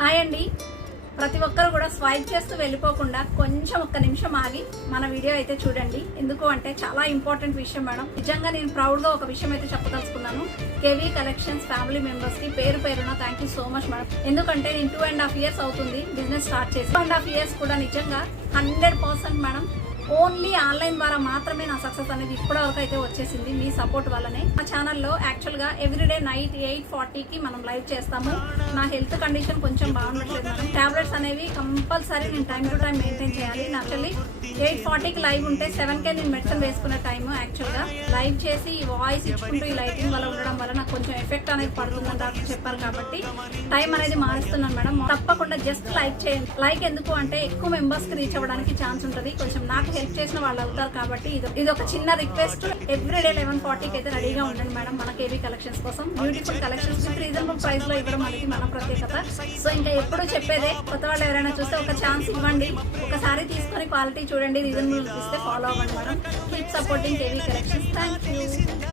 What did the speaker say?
Hi అండి. ప్రతి ఒక్కరు కూడా స్వైప్ చేస్తూ వెళ్ళిపోకుండా కొంచెం ఒక్క నిమిషం ఆగి మన వీడియో అయితే చూడండి. ఎందుకు అంటే చాలా ఇంపార్టెంట్ విషయం మేడం. నిజంగా నేను ప్రౌడ్గా ఒక విషయం అయితే చెప్పదలుచుకున్నాను. కేవీ కలెక్షన్స్ ఫ్యామిలీ మెంబర్స్కి పేరు పేరున thank you so much madam. ఎందుకంటే నేను 2.5 years అవుతుంది బిజినెస్ స్టార్ట్ చేసి. 2.5 years కూడా నిజంగా 100% మేడం ఓన్లీ ఆన్లైన్ ద్వారా మాత్రమే నా సక్సెస్ అనేది ఇప్పటివరకు అయితే వచ్చేసింది మీ సపోర్ట్ వల్లనే. మా ఛానల్లో యాక్చువల్గా ఎవ్రీడే నైట్ 8:40కి మనం లైవ్ చేస్తాము. నా హెల్త్ కండిషన్ కొంచెం బాగుండట్లేదు మేడం. టాబ్లెట్స్ అనేవి కంపల్సరీ నేను టైం టు టైం మెయింటైన్ చేయాలి. యాక్చువల్లీ 8:40కి లైవ్ ఉంటే 7కే నేను మెడిసిన్ వేసుకునే టైము. యాక్చువల్గా లైవ్ చేసి ఈ వాయిస్ ఇచ్చుకుంటూ ఈ లైటింగ్ వల్ల ఉండడం వల్ల నాకు కొంచెం ఎఫెక్ట్ అనేది పడుతుందని డాక్టర్ చెప్పారు కాబట్టి టైం అనేది మారుస్తున్నాను మేడం. తప్పకుండా జస్ట్ లైక్ చేయండి. లైక్ ఎందుకు అంటే ఎక్కువ మెంబర్స్కి రీచ్ అవ్వడానికి ఛాన్స్ ఉంటుంది. కొంచెం నాకు హెల్ప్ చేసిన వాళ్ళు అవుతారు కాబట్టి ఇది ఒక చిన్న రిక్వెస్ట్. ఎవ్రీడే 11:40కి అయితే రెడీగా ఉండండి మేడం మన కేవీ కలెక్షన్స్ కోసం. Beautiful collections with reasonable price లో ఇవ్వడం అనేది మన ప్రత్యేకత. సో ఇంకా ఎప్పుడు చెప్పేదే, కొత్త వాళ్ళు ఎవరైనా చూస్తే ఒక ఛాన్స్ ఇవ్వండి. ఒకసారి తీసుకొని క్వాలిటీ చూడండి, రీజనబుల్ ఇస్తే ఫాలో అవ్వండి madam. Keep supporting KV collections. Thank you.